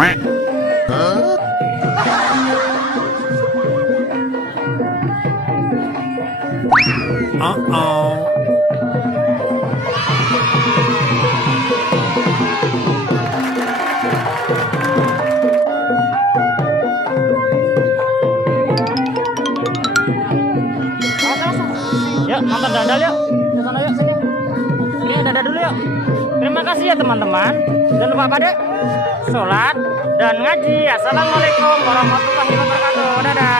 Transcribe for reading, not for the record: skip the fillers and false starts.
Yuk nonton Dadal yuk. Ke sana yuk sini. Ini Dadal dulu yuk. Terima kasih ya teman-teman. Jangan lupa pada sholat dan ngaji. Assalamualaikum warahmatullahi wabarakatuh. Dadah.